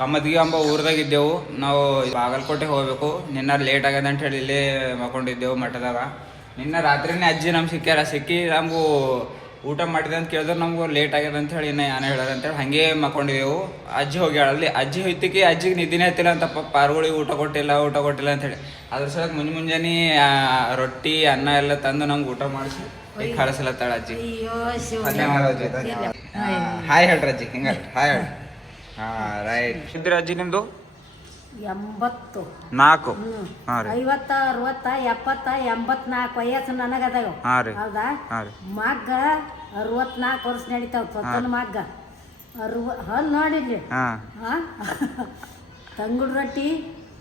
ಕಮ್ಮದ್ಗಿ ಎಂಬ ಊರದಾಗ ಇದ್ದೆವು ನಾವು. ಬಾಗಲಕೋಟೆಗೆ ಹೋಗ್ಬೇಕು. ನಿನ್ನ ಲೇಟ್ ಆಗ್ಯದ ಅಂತ ಹೇಳಿ ಇಲ್ಲೇ ಮಕ್ಕೊಂಡಿದ್ದೆವು ಮಠದಾಗ. ನಿನ್ನ ರಾತ್ರಿನೇ ಅಜ್ಜಿ ನಮ್ಗೆ ಸಿಕ್ಕಿ ನಮಗೂ ಊಟ ಮಾಡಿದೆ ಅಂತ ಕೇಳಿದ್ರೆ ನಮಗೂ ಲೇಟ್ ಆಗ್ಯದ ಅಂತ ಹೇಳಿ ಇನ್ನು ಏನೇ ಹೇಳೋದು ಅಂತೇಳಿ ಹಾಗೆ ಮಕ್ಕೊಂಡಿದ್ದೆವು. ಅಜ್ಜಿ ಹೋಗ್ಯಾಳ ಅಲ್ಲಿ. ಅಜ್ಜಿ ಹೋಯ್ತಿಕ್ಕೆ ಅಜ್ಜಿಗೆ ನಿದ್ದಿನೇ ಹತ್ತಿಲ್ಲ ಅಂತ ಪಾರ್ಗಳಿಗೆ ಊಟ ಕೊಟ್ಟಿಲ್ಲ ಅಂತೇಳಿ ಅದ್ರ ಸಲಕ್ಕೆ ಮುಂಜಾನೆ ರೊಟ್ಟಿ ಅನ್ನ ಎಲ್ಲ ತಂದು ನಮ್ಗೆ ಊಟ ಮಾಡಿಸಿ ಈಗ ಕಳಿಸ್ಲತ್ತಾಳ ಅಜ್ಜಿ. ಹಾಯ್ ಹೇಳ್ರಿ ಅಜ್ಜಿ. ಹಿಂಗ ಹಾಯ್ ಹೇಳ್ರಿ. ರೈಟ್. ಇದ್ರಿ ಅಜ್ಜಿ ನಿಮ್ದು 80 4 50 60 70 84 ವಯಸ್ಸು ನನಗದಾವ. ಹೌದಾ? ಮಗ್ಗ 64 ವರ್ಷ ನಡೀತಾವ. ಸ್ವತಂತ್ರ ಮಗ್ಗ ಹಲ್ ನೋಡಿದ್ರಿ ತಂಗುಡ್ ರೊಟ್ಟಿ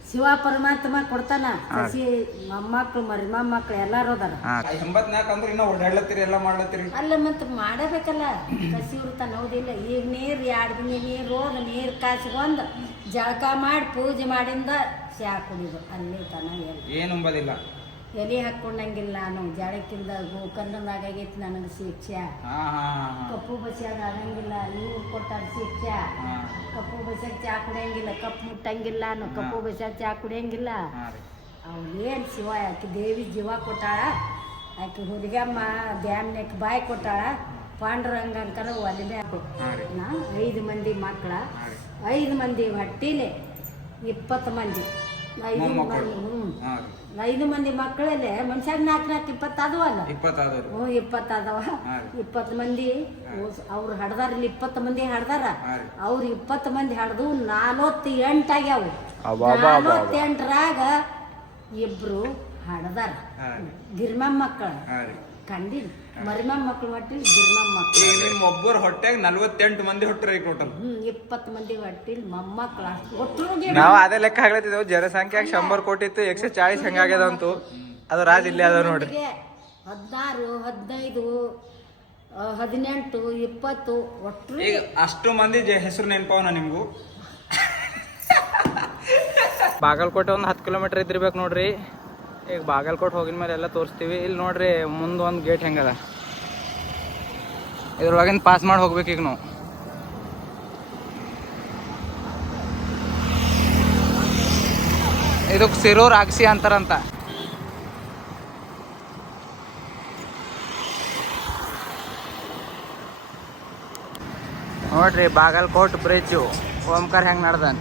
ಶಿವ ಪರಮಾತ್ಮ ಕೊಡ್ತಾನ. ಕಸಿ ಮೊಮ್ಮಕ್ಳು ಮೊಮ್ಮಕ್ಳು ಎಲ್ಲಾರು ಅದಾರ. 84 ಅಂದ್ರೆ ಇನ್ನ ಓಡಾಡ್ಲತ್ತೀರಿ ಎಲ್ಲ ಮಾಡ್ಲತ್ತೀರಿ. ಅಲ್ಲ ಮತ್ತೆ ಮಾಡಬೇಕಲ್ಲ. ಕಸಿ ಉಡ್ತಾನ. ಹೌದಿಲ್ಲ? ಈಗ ನೀರು 2 ದಿನ ನೀರು ಹೋದ ನೀರು ಕಾಸ್ಕೊಂಡ್ ಜಳಕ ಮಾಡಿ ಪೂಜೆ ಮಾಡಿಂದ ಚಾ ಕುಡಿದು ಅಲ್ಲಿ ತನ ಏನು ಉಂಬದಿಲ್ಲ. ಎಲೆ ಹಾಕೊಂಡಂಗಿಲ್ಲ. ನಾನು ಜಾಳಕ್ಕಿಂದ ಗೋಕರ್ಣದಾಗೈತಿ ನನಗೆ ಶಿಕ್ಷೆ. ಕಪ್ಪು ಬಸ್ಯಾಗ ಆಗಂಗಿಲ್ಲ. ಇವ್ರು ಕೊಟ್ಟಾರ ಶಿಕ್ಷೆ. ಕಪ್ಪು ಬಸ್ಯಾಗ ಚಾ ಕುಡಿಯಂಗಿಲ್ಲ. ಕಪ್ಪು ಮುಟ್ಟಂಗಿಲ್ಲ. ನಾನು ಕಪ್ಪು ಬಸ್ಯಾಗ ಚಾ ಕುಡಿಯಂಗಿಲ್ಲ. ಅವ್ರೇನು ಶಿವ ಆಕೆ ದೇವಿ ಜೀವ ಕೊಟ್ಟಾಳ. ಆಕೆ ಹುಡುಗಮ್ಮ ಡ್ಯಾಮ್ನಾಗ ಬಾಯಿ ಕೊಟ್ಟಾಳ. ಪಾಂಡುರಂಗ ಅಂಕರ ಒಲಿದೆ. ನಾ 5 ಮಂದಿ ಮಕ್ಕಳ. 5 ಮಂದಿ ಹೊಟ್ಟಿಲೆ 20 ಮಂದಿ. 5 ಮಂದಿ ಮಕ್ಕಳಲ್ಲೇ ಮನುಷ್ಯಾಗ 4 20 ಅದವಲ್ಲ. 20 ಅದಾವ. 20 ಮಂದಿ ಅವ್ರು ಹಡ್ದಾರ. ಇಲ್ಲಿ 20 ಮಂದಿ ಹಡ್ದಾರ. ಅವ್ರು 20 ಮಂದಿ ಹಡ್ದು 48 ಆಗ್ಯಾವ. 48ರಾಗ 2 ಹಡ್ದಾರ. ಗಿರ್ಮಮ್ಮ ಮಕ್ಕಳು ಕಂಡಿಲ್ಲ. ಮರಿಮಮ್ಮ ಮಕ್ಕಳು ಹೊಟ್ಟಿಲ್ ಗಿರ್ಮಮ್ಮ ಮಕ್ಕಳು. ನಿಮ್ಮ ಒಬ್ಬರ ಹೊಟ್ಟೆಗೆ 48 ಮಂದಿ ಹೊಟ್ಟರೆ ಟೋಟಲ್ 20 ಮಂದಿ ಹೊಟ್ಟಿಲ್ ಮೊಮ್ಮಕ್ಕಳು. ಒಟ್ಟು ನಾವು ಅದೇ ಲೆಕ್ಕ ಆಗ್ಲತ್ತಿದ್ದೆವು. ಜನಸಂಖ್ಯೆ 100 ಕೋಟಿ ಇತ್ತು. 140 ಹೆಂಗಾಗ್ಯದಂತು. ಅದು ರಾಜ್ ಇಲ್ಲಿ ಅದ ನೋಡ್ರಿ. 16 15 18 20 ಒಟ್ಟು ಈಗ ಅಷ್ಟು ಮಂದಿ ಹೆಸರು ನೆನಪವನ ನಿಮ್ಗೂ. ಬಾಗಲಕೋಟೆ ಒಂದು 10 ಕಿಲೋಮೀಟರ್ ಇದ್ದಿರ್ಬೇಕು ನೋಡ್ರಿ. ಈಗ ಬಾಗಲಕೋಟೆ ಹೋಗಿದ ಮೇಲೆ ಎಲ್ಲ ತೋರಿಸ್ತೀವಿ. ಇಲ್ಲಿ ನೋಡ್ರಿ ಮುಂದೆ ಒಂದು ಗೇಟ್ ಹೆಂಗದ. ಇದ್ರೊಳಗಿಂದ ಪಾಸ್ ಮಾಡಿ ಹೋಗ್ಬೇಕು ಈಗ ನಾವು. ಇದಕ್ಕೆ ಸಿರೂರ್ ಅಗಸಿ ಅಂತಾರಂತ. ನೋಡ್ರಿ ಬಾಗಲಕೋಟ್ ಬ್ರಿಡ್ಜು ಓಂಕಾರ ಹೆಂಗೆ ನಡ್ದಾನ.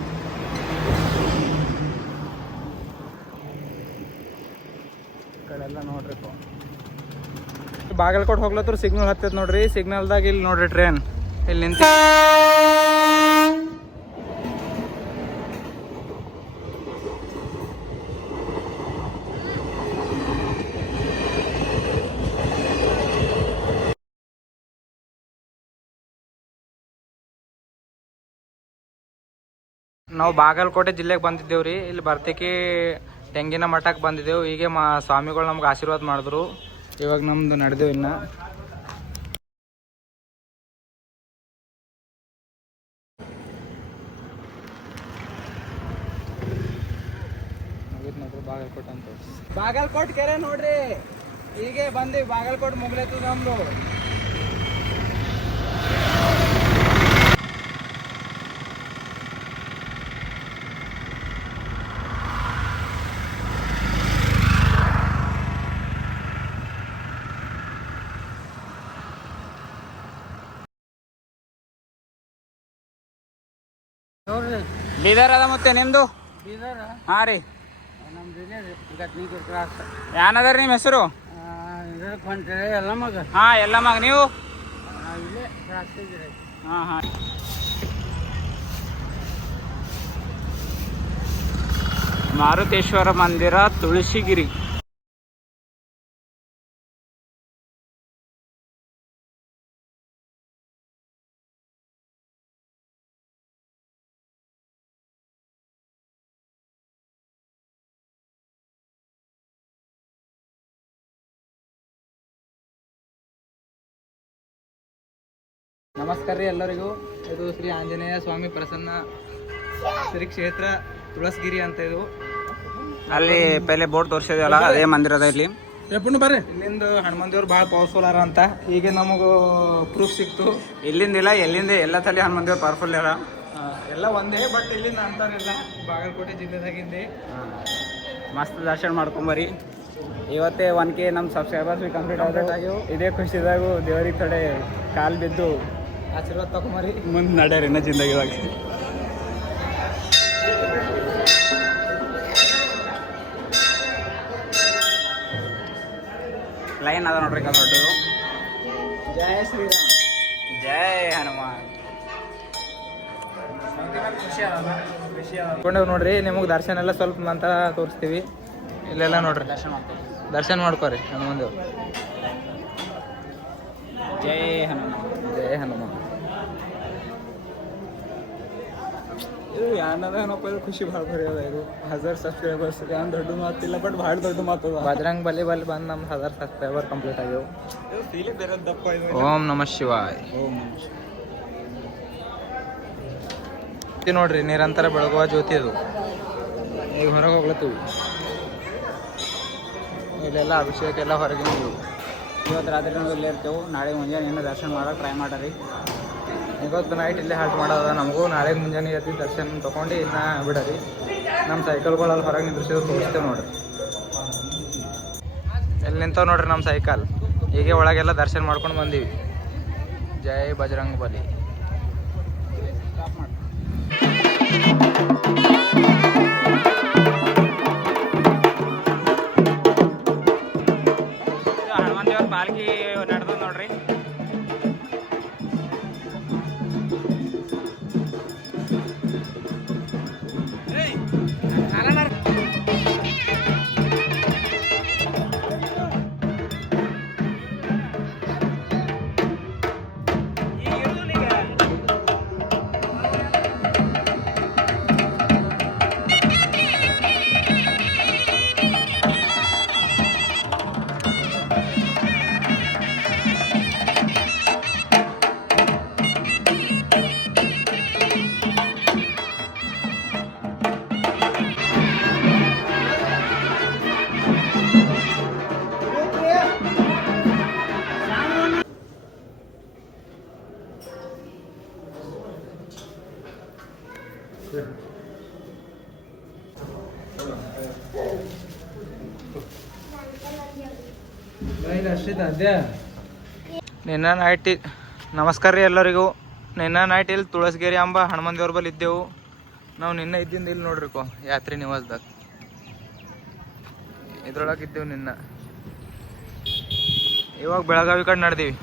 ಕಡೆಲ್ಲ ನೋಡ್ರಿ ಬಾಗಲಕೋಟೆ ಹೋಗ್ಲತ್ತರು ಸಿಗ್ನಲ್ ಹತ್ತದ ನೋಡ್ರಿ. ಸಿಗ್ನಲ್ದಾಗ ಇಲ್ಲಿ ನೋಡ್ರಿ ಟ್ರೈನ್ ಇಲ್ಲಿ ನಿಂತ. ನಾವು ಬಾಗಲಕೋಟೆ ಜಿಲ್ಲೆಗೆ ಬಂದಿದ್ದೇವ್ರಿ. ಇಲ್ಲಿ ಬರ್ತಿಕಿ ತೆಂಗಿನ ಮಠಕ್ಕೆ ಬಂದಿದ್ದೆವು. ಹೀಗೆ ಸ್ವಾಮಿಗಳು ನಮ್ಗೆ ಆಶೀರ್ವಾದ ಮಾಡಿದ್ರು. ಇವಾಗ ನಮ್ದು ನಡೆದೇವು. ಇನ್ನು ನೋಡ್ರಿ ಬಾಗಲಕೋಟೆ ಅಂತ. ಬಾಗಲಕೋಟೆ ಕೆರೆ ನೋಡ್ರಿ. ಹೀಗೆ ಬಂದಿ ಬಾಗಲಕೋಟೆ ಮುಗ್ಲೈತು ನಮ್ದು. ಬೀದರ್ ಅದ ಮತ್ತೆ ನಿಮ್ದು? ಹಾ ರೀ. ಏನದ ನಿಮ್ಮ ಹೆಸರು? ಹಾ ಎಲ್ಲಮ್ಮ. ನೀವು? ಹಾ ಹಾ. ಮಾರುತೇಶ್ವರ ಮಂದಿರ ತುಳಸಿಗಿರಿ. ನಮಸ್ಕಾರ ರೀ ಎಲ್ಲರಿಗೂ. ಇದು ಶ್ರೀ ಆಂಜನೇಯ ಸ್ವಾಮಿ ಪ್ರಸನ್ನ ಶ್ರೀ ಕ್ಷೇತ್ರ ತುಳಸಗಿರಿ ಅಂತ. ಇದು ಅಲ್ಲಿ ಪೆಹಲೆ ಬೋರ್ಡ್ ತೋರಿಸಿದಲ್ಲ ಅದೇ ಮಂದಿರದ. ಇಲ್ಲಿ ಬರ್ರಿ. ಇಲ್ಲಿಂದ ಹನುಮಂತ ದೇವ್ರು ಭಾಳ ಪವರ್ಫುಲ್ ಅರ ಅಂತ ಈಗ ನಮಗೂ ಪ್ರೂಫ್ ಸಿಕ್ತು. ಇಲ್ಲಿಂದಿಲ್ಲ ಎಲ್ಲಿಂದ ಎಲ್ಲ ತಲೆ ಹನುಮಂತ ದೇವ್ರು ಪವರ್ಫುಲ್ ಅರ. ಎಲ್ಲ ಒಂದೇ, ಬಟ್ ಇಲ್ಲಿಂದ ಅಂತಾರಿಲ್ಲ, ಬಾಗಲಕೋಟೆ ಜಿಲ್ಲೆದಾಗಿಂದೆ. ಮಸ್ತ್ ದರ್ಶನ ಮಾಡ್ಕೊಂಬರಿ. ಇವತ್ತೇ 1K ನಮ್ಮ ಸಬ್ಸ್ಕ್ರೈಬರ್ಸ್ ಬಿ ಕಂಪ್ಲೀಟ್ ಆಗ್ಯಾವು. ಇದೇ ಖುಷಿದಾಗೂ ದೇವ್ರಿಗೆ ಕಡೆ ಕಾಲು ಬಿದ್ದು ಆಶೀರ್ವಾದ ತಗೊಂಬರಿ. ಮುಂದೆ ನಡ್ಯಾರ ಇನ್ನ ಜಿಂದಗಿದಾಗ. ಲೈನ್ ಅದ ನೋಡ್ರಿ ದೊಡ್ಡದು. ಜಯ ಶ್ರೀರಾಮ್, ಜೈ ಹನುಮಾನ್. ಕೊಂಡೇವ್ ನೋಡ್ರಿ. ನಿಮಗೆ ದರ್ಶನ ಎಲ್ಲ ಸ್ವಲ್ಪ ನಂತರ ತೋರಿಸ್ತೀವಿ. ಇಲ್ಲೆಲ್ಲ ನೋಡ್ರಿ, ದರ್ಶನ ಮಾಡ್ಕೋರಿ ಹನುಮಾನ್ ದೇವ್ರು. ಜೈ ಹನುಮಾನ್, ಜಯ ಹನುಮಾನ್. ಇದು ಏನಪ್ಪ, ಇದು ಖುಷಿ ಭಾಳ ಬರೀ ಅದ. ಇದು 1000 ಸಬ್ಸ್ಕ್ರೈಬರ್ಸ್ ಏನು ದೊಡ್ಡ ಮಾತಿಲ್ಲ, ಬಟ್ ಭಾಳ ದೊಡ್ಡ ಮಾತು ಅದ. ಬಜರಂಗ್ ಬಲಿ ಬಂದು ನಮ್ಮ 1000 ಸಬ್ಸ್ಕ್ರೈಬರ್ ಕಂಪ್ಲೀಟ್ ಆಗ್ಯಾವ. ಫೀಲಿಂಗ್ ಬೇರೆ ದಪ್ಪ ಇದು. ಓಂ ನಮಃ ಶಿವಾಯ್. ಓಂ ನಮಃ ಶಿವಾಯ. ನೋಡ್ರಿ, ನಿರಂತರ ಬೆಳಗುವ ಜ್ಯೋತಿ ಅದು. ಈಗ ಹೊರಗೆ ಹೋಗ್ಲತ್ತೀವಿ. ಇಲ್ಲೆಲ್ಲ ಅಭಿಷೇಕ ಎಲ್ಲ ಹೊರಗಿನ ಇವು. ಇವತ್ತು ರಾತ್ರಿ ನಾವು ಇಲ್ಲೇ ಇರ್ತೇವೆ. ನಾಳೆ ಮುಂಜಾನೆ ಇನ್ನೂ ದರ್ಶನ ಮಾಡೋಕೆ ಟ್ರೈ ಮಾಡರಿ. ಇವತ್ತು ನೈಟ್ ಇಲ್ಲೇ ಹಾಲ್ಟ್ ಮಾಡೋದ. ನಮಗೂ ನಾಳೆ ಮುಂಜಾನೆ ಎದ್ದು ದರ್ಶನ ತೊಗೊಂಡು ಇನ್ನು ಬಿಡರಿ. ನಮ್ಮ ಸೈಕಲ್ಗಳಲ್ಲಿ ಹೊರಗೆ ನಿಂದ್ರಿಸಿದ್ರು ತೋರಿಸ್ತೇವೆ ನೋಡ್ರಿ. ಎಲ್ಲಿ ನಿಂತಾವ ನೋಡ್ರಿ ನಮ್ಮ ಸೈಕಲ್. ಹೀಗೆ ಒಳಗೆಲ್ಲ ದರ್ಶನ ಮಾಡ್ಕೊಂಡು ಬಂದೀವಿ. ಜೈ ಬಜರಂಗ್ ಬಲಿ. ಹನುಮಾನ್ ದೇವ್ರ ಪಾಲ್ಕಿ ನಡೆದ ನೋಡ್ರಿ. ನಿನ್ನ ನೈಟ್ ನಮಸ್ಕಾರ ರೀ ಎಲ್ಲರಿಗೂ. ನಿನ್ನ ನೈಟ್ ಇಲ್ಲಿ ತುಳಸಗಿರಿ ಅಂಬ ಹನುಮಾನ್ ದೇವ್ರ ಬಲ್ಲಿ ಇದ್ದೆವು ನಾವು. ನಿನ್ನೆ ಇದ್ದಿಂದ ಇಲ್ಲಿ ನೋಡ್ರಿಕೋ ಯಾತ್ರಿ ನಿವಾಸದಾಗ ಇದ್ರೊಳಗೆ ಇದ್ದೆವು ನಿನ್ನ. ಇವಾಗ ಬೆಳಗಾವಿ ಕಡೆ ನಡೆದೀವಿ.